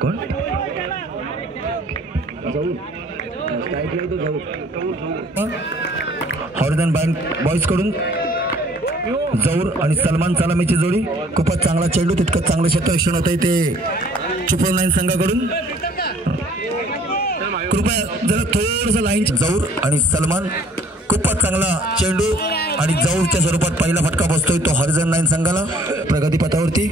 कोण horizon boys कडून जौर आणि सलमान सलामीची जोडी. खूपच चांगला चेंडू, तितकं चांगलं क्षेत्ररक्षण होतंय ते चिपळूण लाईन संघाकडून. कृपया जरा थोडंसं लाईन. जौर आणि सलमान, खूपच चांगला चेंडू आणि जौरच्या स्वरूपात पहिला फटका बसतोय तो हॉरिझॉन लाईन संघाला प्रगतीपथावरती.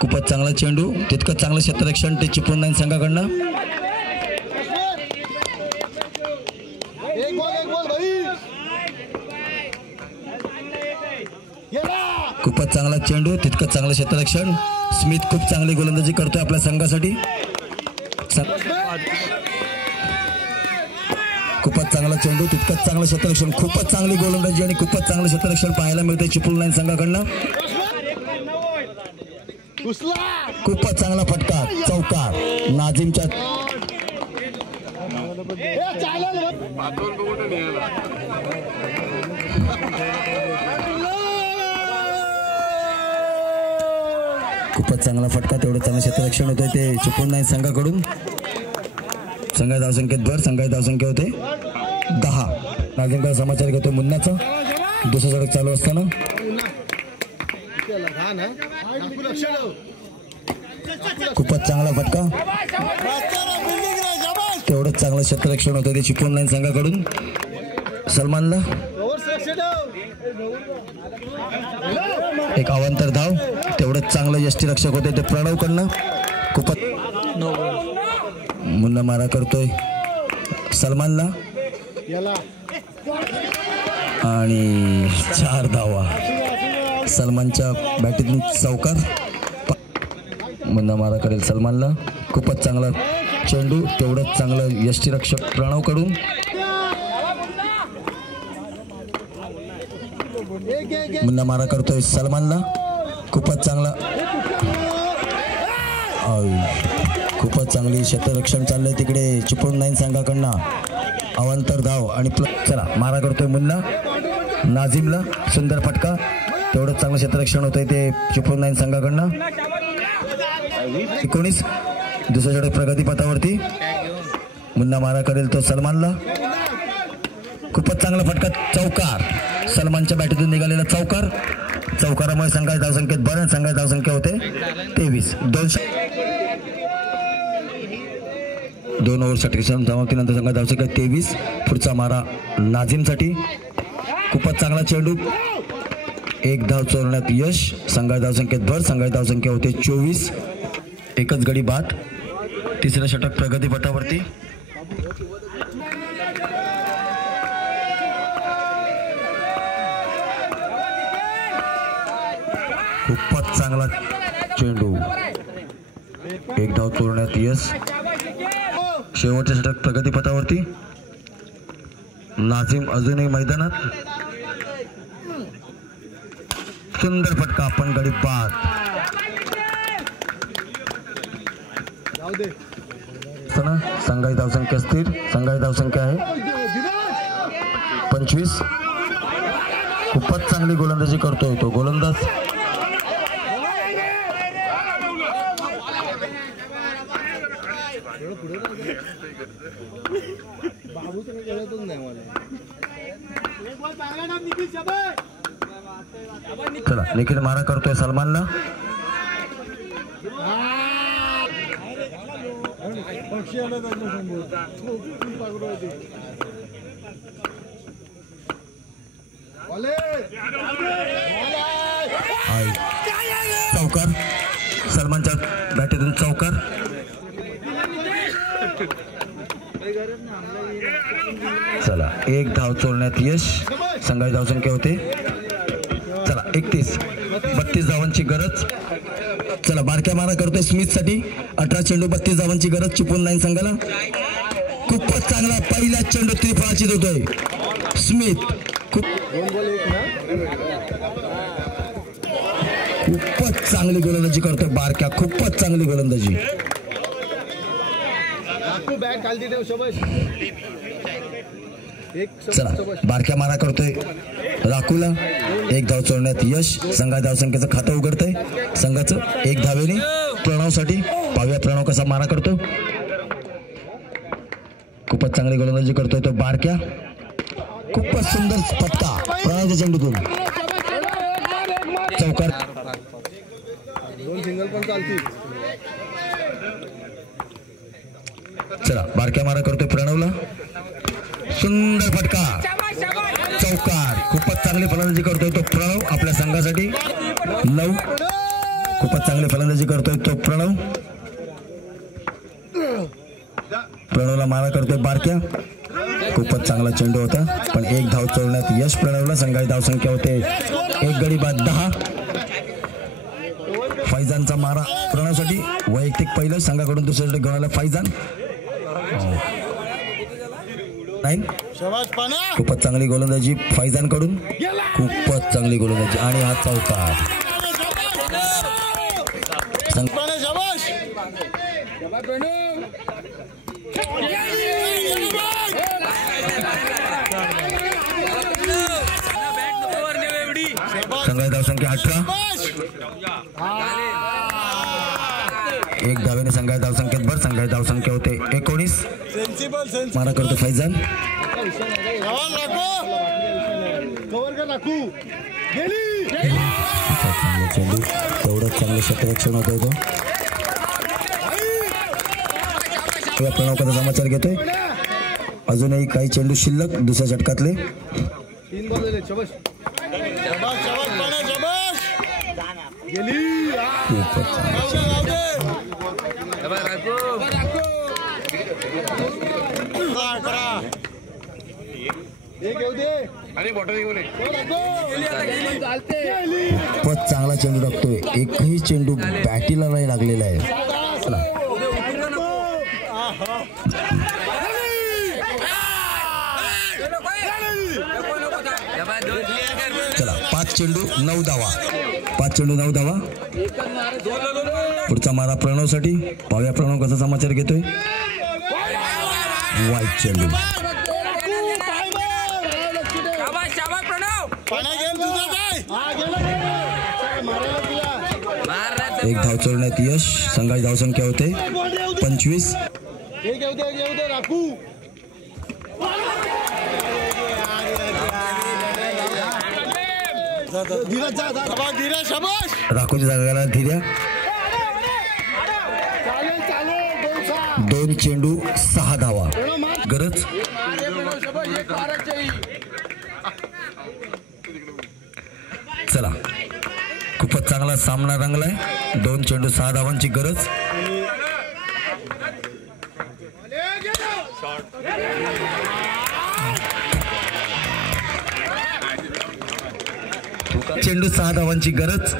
खूपच चांगला चेंडू, तितकं चांगलं क्षेत्ररक्षण ते चिपळूण लाईन संघाकडनं. खूपच चांगला चेंडू, तितकं चांगलं क्षेत्ररक्षण. स्मिथ खूप चांगली गोलंदाजी करतोय आपल्या संघासाठी. खूपच चांगला चेंडू, तितकंच चांगलं क्षेत्ररक्षण. खूपच चांगली गोलंदाजी आणि खूपच चांगलं क्षेत्ररक्षण पाहायला मिळतंय चिपळूण लाईन संघाकडनं. खूपच चांगला फटका, चौकार नाझीमच्या. खूपच चांगला फटका, तेवढं चांगलं क्षेत्ररक्षण होतंय ते चिपळूण लाईन संघाकडून. संघाची धावसंख्येत भर, संघाची धावसंख्या होते 10. नाझीमचा समाचार घेतोय मुन्नाचा. दुसरं षटक चालू असताना खूपच चांगला फटका, तेवढंच चांगलं क्षेत्ररक्षण होतं ते चिपळूण लाईन संघाकडून. सलमानला एक अवांतर धाव, तेवढंच चांगलं यष्टीरक्षक होते ते प्रणवकडनं. खूपच मुन्ना मारा करतोय सलमानला आणि 4 धावा. सलमानच्या बॅटीतून चौकार. मुन्ना मारा करेल सलमानला. खूपच चांगला चेंडू, तेवढंच चांगलं यष्टीरक्षक प्रणवकडून. मुन्ना मारा करतोय सलमानला. खूपच चांगला, खूपच चांगली क्षेत्ररक्षण चाललंय तिकडे चिपळूण लाईन संघाकडनं. अवांतर धाव आणि चला मारा करतोय मुन्ना. नाझीमला सुंदर फटका, तेवढंच चांगलं क्षेत्ररक्षण होतंय ते चिपळूण लाईन संघाकडनं. 19. दुसऱ्या षटक प्रगतीपथावरती. मुन्ना मारा करेल तो सलमानला. खूपच चांगला फटका, चौकार. सलमानच्या बॅटीतून निघालेला चौकार. चौकारामुळे संघाची धावसंख्येत भर, संघाची धावसंख्या होते 23. 2 ओव्हर षटकांच्या समाप्तीनंतर संघाची धावसंख्या 23. पुढचा मारा नाझीमसाठी. खूपच चांगला चेंडू, 1 धाव चोरण्यात यश. संघाची धावसंख्येत भर, संघाची धावसंख्या होते 24. एकच गडी बाद. तिसरं षटक प्रगतीपथावरती. खूपच चांगला चेंडू, 1 धाव चोरण्यात यश. शेवटचे षटक प्रगतीपथावरती. नाझीम अजूनही मैदानात. सुंदर फटका, पण गडी बाद. संघाची धावसंख्या स्थिर, संघाची धावसंख्या आहे 25. खूपच चांगली गोलंदाजी करतोय तो गोलंदाज. चला निखिल मारा करतोय सलमानला. चौकार, सलमानच्या बॅटीतून चौकार. चला 1 धाव चोरण्यात यश. संघाची धावसंख्या होते चला 31. 32 धावांची गरज. चला बारक्या मारा करतोय स्मिथ साठी. 18 चेंडू 32 धावांची गरज चिपळूण लाईन संघाला. खूपच चांगला पहिला चेंडू त्रिफळाची होतोय स्मिथ. खूपच चांगली गोलंदाजी करतोय बारक्या, खूपच चांगली गोलंदाजी. चला बारक्या मारा करतोय राकुला, एक धाव चोरण्यात यश. संघा धावसंख्येचं खातं उघडतंय संघाचं. एक धावेने प्रणवसाठी. पाहूया प्रणव कसा मारा करतो. खूपच चांगली गोलंदाजी करतोय तो बारक्या. खूपच सुंदर फटका प्रणवच्या चेंडूतून. चौकार. चला बारक्या मारा करतोय प्रणवला. सुंदर फटका चौकार. खूपच चांगली फलंदाजी करतोय तो प्रणव आपल्या संघासाठी. 9. खूपच चांगली फलंदाजी करतोय तो प्रणव. प्रणवला मारा करतोय बारक्या. खूपच चांगला चेंडू होता पण एक धाव चोरण्यात यश प्रणवला. संघाची धावसंख्या होते 1 गडी बाद 10. फैजानचा मारा प्रणवसाठी. वैयक्तिक पहिलं संघाकडून दुसऱ्यासाठी गणाला फैजान. 9. खूपच चांगली गोलंदाजी फैजान कडून. खूपच चांगली गोलंदाजी आणि हा चौकार. संघाची धावसंख्या 18. एक धावेने संघाची धावसंख्येत भर. संघाची धावसंख्या होते 19. मारा करतो फैजान. चेंडू तेवढंच चांगलं क्षेत्ररक्षण होतंय तो. प्रणव कसा समाचार घेतोय. अजूनही काही चेंडू शिल्लक दुसऱ्या षटकातले. खूपच चांगला चेंडू टाकतोय. एकही चेंडू बॅटीला नाही लागलेला आहे. चला 5 चेंडू 9 धावा. 5 चेंडू 9 धावा. पुढचा मारा प्रणवसाठी. पाहूया प्रणव कसा समाचार घेतोय. वाईट चेंडू. एक धाव चोरण्यात यश. संघाची धावसंख्या होते 25. राखूच्या जागाला धीर्या. 2 चेंडू 6 धावा. गरज. चला खूपच चांगला सामना रंगलाय. 2 चेंडू 6 धावांची गरज. चेंडू 6 धावांची गरज.